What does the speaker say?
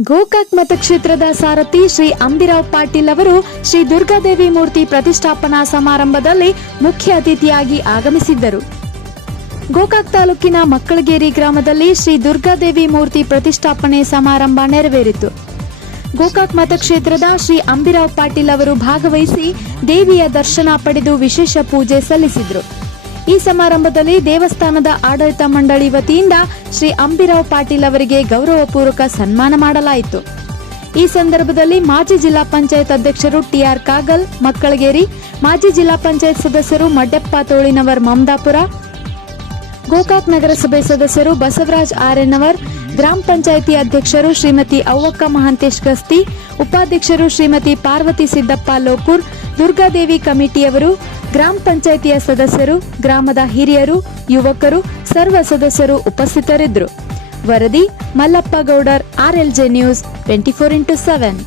ಗೋಕಾಕ್ ಮತಕ್ಷೇತ್ರದ ಸಾರಥಿ ಶ್ರೀ ಅಂಬಿರಾವ್ ಪಾಟೀಲ್ ಅವರು ಶ್ರೀ ದುರ್ಗಾದೇವಿ ಮೂರ್ತಿ ಪ್ರತಿಷ್ಠಾಪನಾ ಸಮಾರಂಭದಲ್ಲಿ ಮುಖ್ಯ ಅತಿಥಿಯಾಗಿ ಆಗಮಿಸಿದ್ದರು. ಗೋಕಾಕ್ ತಾಲೂಕಿನ ಮಕ್ಕಳಗೇರಿ ಗ್ರಾಮದಲ್ಲಿ ಶ್ರೀ ದುರ್ಗಾದೇವಿ ಮೂರ್ತಿ ಪ್ರತಿಷ್ಠಾಪನೆ ಸಮಾರಂಭ ನೆರವೇರಿತು. ಗೋಕಾಕ್ ಮತಕ್ಷೇತ್ರದ ಶ್ರೀ ಅಂಬಿರಾವ್ ಪಾಟೀಲ್ ಅವರು ಭಾಗವಹಿಸಿ ದೇವಿಯ ದರ್ಶನ ಪಡೆದು ವಿಶೇಷ ಪೂಜೆ ಸಲ್ಲಿಸಿದರು. ಈ ಸಮಾರಂಭದಲ್ಲಿ ದೇವಸ್ಥಾನದ ಆಡಳಿತ ಮಂಡಳಿ ವತಿಯಿಂದ ಶ್ರೀ ಅಂಬಿರಾವ್ ಪಾಟೀಲ್ ಅವರಿಗೆ ಗೌರವಪೂರ್ವಕ ಸನ್ಮಾನ ಮಾಡಲಾಯಿತು. ಈ ಸಂದರ್ಭದಲ್ಲಿ ಮಾಜಿ ಜಿಲ್ಲಾ ಪಂಚಾಯತ್ ಅಧ್ಯಕ್ಷರು ಟಿಆರ್ ಕಾಗಲ್, ಮಕ್ಕಳಗೇರಿ, ಮಾಜಿ ಜಿಲ್ಲಾ ಪಂಚಾಯತ್ ಸದಸ್ಯರು ಮಡ್ಡಪ್ಪ ತೋಳಿನವರ್, ಮಮದಾಪುರ, ಗೋಕಾಕ್ ನಗರಸಭೆ ಸದಸ್ಯರು ಬಸವರಾಜ್ ಆರ್ಎನ್ನವರ್ ಗ್ರಾಮ ಪಂಚಾಯಿತಿ ಅಧ್ಯಕ್ಷರು ಶ್ರೀಮತಿ ಅವ್ವಕ್ಕ ಮಹಾಂತೇಶ್ ಗಸ್ತಿ, ಉಪಾಧ್ಯಕ್ಷರು ಶ್ರೀಮತಿ ಪಾರ್ವತಿ ಸಿದ್ದಪ್ಪ ಲೋಕೂರ್, ದುರ್ಗಾದೇವಿ ಕಮಿಟಿಯವರು, ಗ್ರಾಮ ಪಂಚಾಯಿತಿಯ ಸದಸ್ಯರು, ಗ್ರಾಮದ ಹಿರಿಯರು, ಯುವಕರು, ಸರ್ವ ಸದಸ್ಯರು ಉಪಸ್ಥಿತರಿದ್ದರು. ವರದಿ Mallappa Gowdar, RLJ news, twenty four into seven.